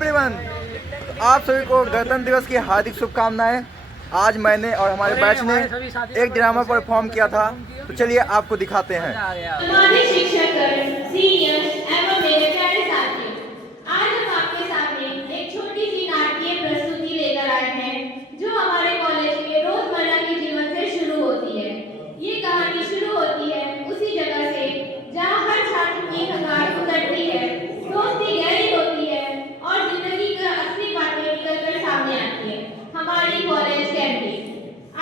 Everyone, आप सभी को गणतंत्र दिवस की हार्दिक शुभकामनाएं। आज मैंने और हमारे बैच ने एक ड्रामा परफॉर्म किया था, तो चलिए आपको दिखाते हैं। सीनियर्स एवं मेरे प्यारे साथियों, आज हम आपके सामने एक छोटी सी नाट्य प्रस्तुति लेकर आए हैं जो हमारे कॉलेज के रोजमर्रा के जीवन से शुरू होती है। ये कहानी शुरू होती है उसी जगह से जहाँ हर छात्र की थकान उतरती है, दोस्ती गहरी होती है और जिंदगी की असली बातें निकलकर सामने आती है। हमारी कॉलेज कैंटीन।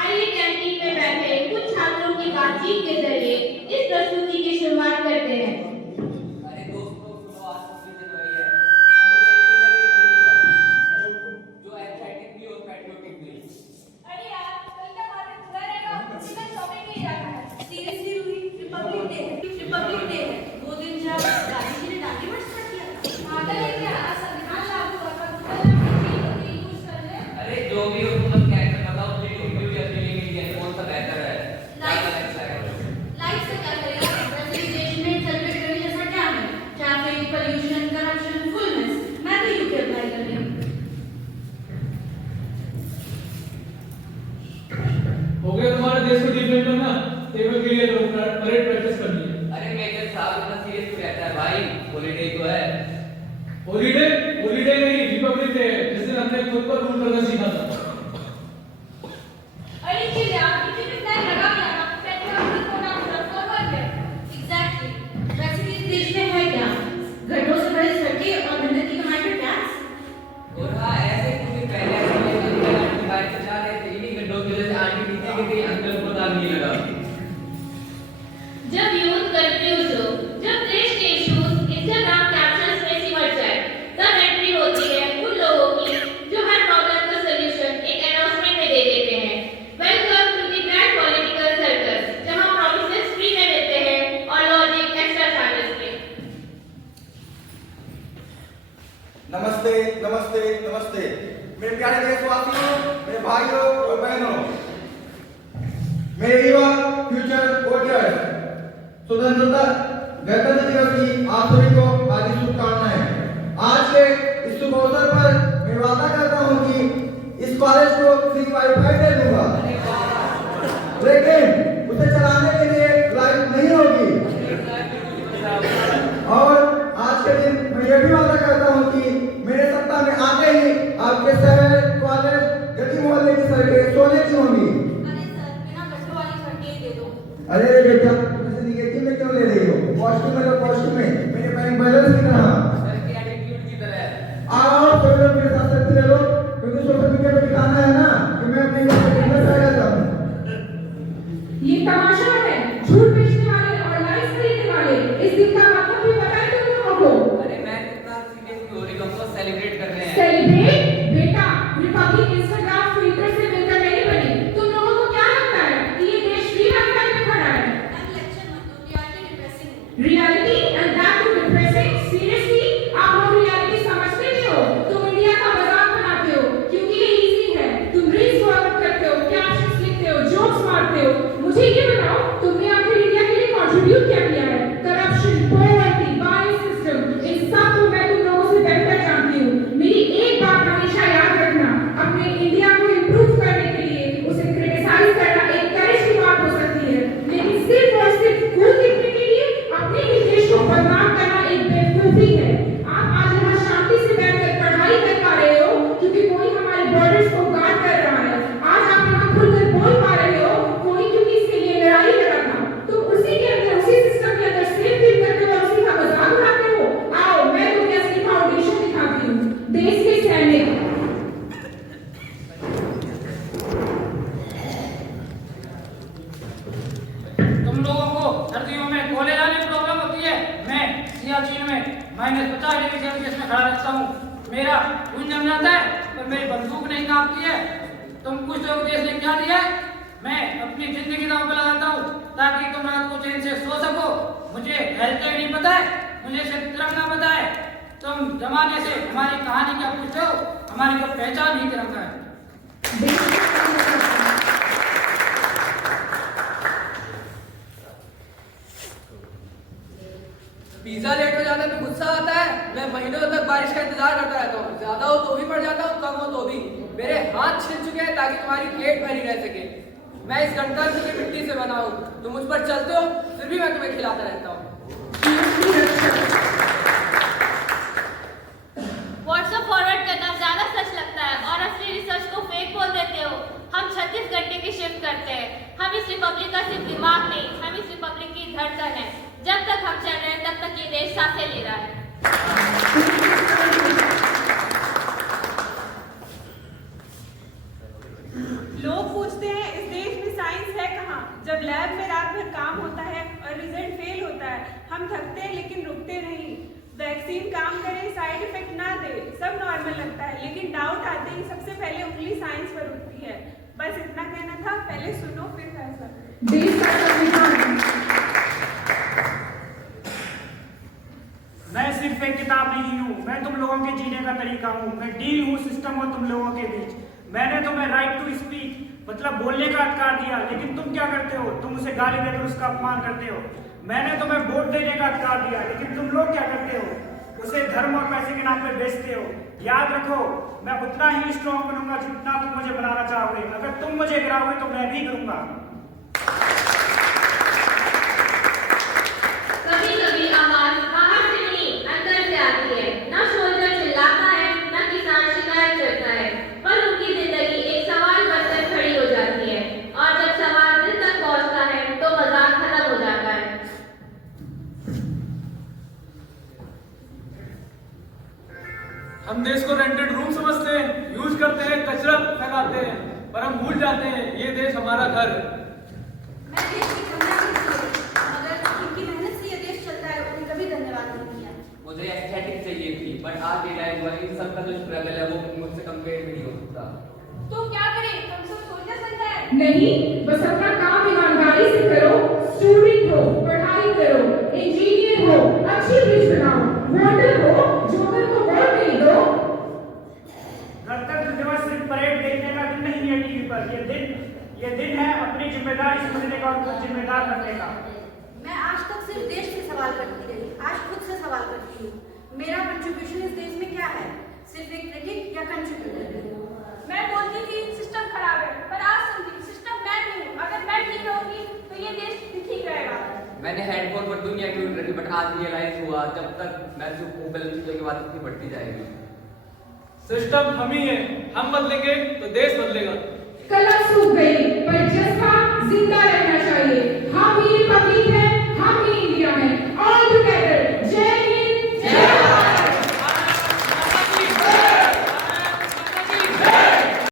आइए कैंटीन में बैठे कुछ छात्रों की बातचीत के जरिए इस प्रस्तुति की शुरुआत करते हैं। हो गया तुम्हारे देश को डिफेंड करना, टेबल के लिए तो परेड प्रैक्टिस करनी है। अरे मेजर साहब इतना सीरियस क्यों रहता है भाई? हॉलीडे तो है। हॉलीडे हॉलीडे नहीं, रिपब्लिक डे है, जिस दिन हमने खुद पर रूल करना सीखा था। अरे चलिए आप कितने टाइम लगा क्या पेट्रोल को ना फॉरवर्ड है। एग्जैक्टली, वैसे इस देश में है क्या घंटों से बड़े सड़कें और मेहनत की कमाई पर टैक्स। और हाँ, ऐसे कुछ दिन पहले आंटी बाइक चला रहे थे, इन्हीं गड्ढों की वजह से आंटी पीछे गिर गई, अंकल को पता नहीं लगा। जब यूथ कंफ्यूज हो, जब देश के इश्यूज इंस्टाग्राम कैप्शंस में सिमट जाए, तब एंट्री होती है उन लोगों की जो हर प्रॉब्लम का सलूशन एक अनाउंसमेंट में दे देते हैं। Welcome to the grand political circus, जहां प्रॉमिसेस फ्री में मिलते हैं और लॉजिक एक्स्ट्रा चार्जेस पे। नमस्ते नमस्ते नमस्ते मेरे प्यारे देशवासियों, मेरे भाइयों और बहनों, मेरे युवा फ्यूचर वोटर्स, स्वतंत्रता गणतंत्र दिवस की आप सभी को हार्दिक शुभकामनाएं। आज के इस शुभ अवसर पर मैं वादा करता हूं कि इस कॉलेज को फ्री वाईफाई दे दूंगा, लेकिन उसे चलाने के लिए लाइट नहीं होगी। और आज के दिन मैं यह भी वादा करता हूं कि मेरे सत्ता में आते ही आपके शहर, कॉलेज, गली मोहल्ले की सड़कें सोने की होंगी। अरे सर, बिना गड्ढों वाली सड़कें दे दो। अरे बेटा, तुम इसे निगेटिव में क्यों ले रही हो? पॉजिटिव में तो पॉजिटिव में, मेरे बैंक बैलेंस की तरह। सर की एटीट्यूड की तरह है। आओ सब लोग मेरे साथ सेल्फी ले लो, क्योंकि सोशल मीडिया पे दिखाना है ना कि मैं अपनी बिजनेस आ जाता हूं। ये तमाशा है, झूठ बेचने वाले और लाइक्स खरीदने वाले। इस दिन का मतलब भी पता है तुम लोगों को? अरे मैं कितना सीरियस क्यों हो रही हूँ? हम सेलिब्रेट कर रहे हैं। सेलिब्रेट बेटा, रिपब्लिक इंस्टाग्राम फिल्टर से मिलकर नहीं बनी। तुम लोगों को क्या लगता है कि ये देश फ्री वाईफाई पे खड़ा है? Reality and that too depressing. Seriously आप लोग रियलिटी समझते नहीं हो। तुम इंडिया का मजाक बनाते हो क्योंकि ये इजी है। तुम रील्स फॉरवर्ड करते हो, कैप्शंस लिखते हो, जोक्स मारते हो। मुझे ये बताओ, तुमने आखिर इंडिया के लिए कंट्रीब्यूट क्या किया है? करप्शन, पॉवर्टी, बायस सिस्टम, इन सब को मैं तुम लोगों से बेहतर जानती हूँ। मेरी एक बात हमेशा याद रखना, अपने इंडिया को इंप्रूव करने के लिए उसे क्रिटिसाइज करना एक करेज की बात हो सकती है, लेकिन सिर्फ और सिर्फ कूल दिखने के लिए अपने ही देश को बदनाम करना एक बेवकूफी है। आप आज यहाँ शांति से बैठकर पढ़ाई कर पा रहे हो क्योंकि कोई हमारे बॉर्डर्स को गार्ड कर रहा है। आज आप यहाँ खुलकर बोल पा रहे हो, कोई क्योंकि इसके लिए लड़ाई लड़ा था। तुम उसी के अंदर, उसी सिस्टम के अंदर सेफ फील करते हो और उसी का मजाक उड़ाते हो। आओ मैं तुम्हें असली फाउंडेशन दिखाती हूँ। देश के सैनिक, तुम लोगों को सर्दियों में कॉलेज आने में प्रॉब्लम होती है। मैं सियाचिन में -50 डिग्री सेल्सियस में खड़ा रहता हूँ। मेरा खून जम जाता है पर मेरी बंदूक नहीं कांपती है। तुम कुछ लोग देश ने क्या दिया है? मैं अपनी जिंदगी दांव पे लगाता हूँ ताकि तुम रात को चैन से सो सको। मुझे हेल्थ केयर नहीं पता है, मुझे सिर्फ तिरंगा पता है। तुम जमाने से हमारी कहानी क्या पूछते हो? हमारी तो पहचान ही तिरंगा है। पिज्जा लेट हो जाने पे गुस्सा आता है। मैं महीनों तक बारिश का इंतजार करता रहता हूँ। हाथ छिल चुके हैं ताकि तुम्हारी पेट भरी रह सके। मैं इस गणतंत्र की मिट्टी से बना हूँ, तुम मुझ पर चलते हो फिर भी मैं तुम्हें खिलाता रहता हूँ। व्हाट्सएप फॉरवर्ड करना ज्यादा सच लगता है और असली रिसर्च को फेक बोल देते हो। हम 36 घंटे की शिफ्ट करते हैं। हम इस रिपब्लिक का सिर्फ दिमाग नहीं, हम इस रिपब्लिक की धड़कन है। जब तक हम चल रहे हैं तब तक ये देश सांसें ले रहा है। लोग पूछते हैं इस देश में साइंस है कहाँ, जब लैब में रात भर काम होता है और रिजल्ट फेल होता है। हम थकते हैं लेकिन रुकते नहीं। वैक्सीन काम करे, साइड इफेक्ट ना दे, सब नॉर्मल लगता है, लेकिन डाउट आते ही सबसे पहले उंगली साइंस पर उठती है। बस इतना कहना था, पहले सुनो फिर फैसला करो। देश का संविधान। मैं सिर्फ एक किताब नहीं हूँ, मैं तुम लोगों के जीने का तरीका हूँ। मैं डील हूँ सिस्टम और तुम लोगों के बीच। मैंने तुम्हें राइट टू स्पीक मतलब बोलने का अधिकार दिया, लेकिन तुम क्या करते हो? तुम उसे गाली देकर उसका अपमान करते हो। मैंने तुम्हें वोट देने का अधिकार दिया, लेकिन तुम लोग क्या करते हो? उसे धर्म और पैसे के नाम पर बेचते हो। याद रखो, मैं उतना ही स्ट्रॉन्ग बनूंगा जितना तुम मुझे बनाना चाहोगे। अगर तुम मुझे गिराओगे तो मैं भी गिरूंगा। कभी कभी आवाज बाहर से नहीं अंदर से आती है। ना सोल्जर चिल्लाता है, ना किसान शिकायत करता है, पर उनकी जिंदगी एक सवाल बनकर खड़ी हो जाती है। और जब सवाल दिल तक पहुंचता है तो मजाक खत्म हो जाता है। हम देश को रेंटेड रूम समझते हैं, यूज करते हैं, कचरा फैलाते हैं, पर हम भूल जाते हैं ये देश हमारा घर है। मैं देश की करुणा करती हूँ, मगर इनकी मेहनत से ये देश चलता है, उन्हें कभी धन्यवाद नहीं किया। मुझे एस्थेटिक चाहिए थी, बट आज रियलाइज हुआ इन सबका जो स्ट्रगल है वो मुझसे कंपेयर भी नहीं हो सकता। तो क्या करें, हम सब सोल्जर बन जाए? नहीं, बस अपना काम ईमानदारी से करो। स्टूडेंट हो, पढ़ाई करो, इंजीनियर हो, अच्छी ब्रिज बनाओ, वॉटर हो, जोकर को वोट नहीं दो। गणतंत्र दिवस सिर्फ परेड देखने का दिन नहीं है टीवी पर। ये दिन है अपनी जिम्मेदारी समझने का और खुद जिम्मेदार बनने का। मैं आज तक सिर्फ देश से सवाल करती रही, आज खुद से सवाल करती हूँ। मेरा कंट्रीब्यूशन इस देश में क्या है? सिर्फ एक क्रिटिक या कंट्रीब्यूटर? मैं बोलती थी सिस्टम खराब है, पर आज समझी सिस्टम मैं नहीं हूँ। अगर मैं ठीक रहूंगी तो ये देश भी ठीक रहेगा। मैंने हेडफोन पर दुनिया क्यों रखी, बट आज रियलाइज हुआ जब तक मैं चुप हूँ गलत चीजों की बात इतनी बढ़ती जाएगी। सिस्टम हम ही है, हम बदलेंगे तो देश बदलेगा। कला सूख गई पर जज्बा जिंदा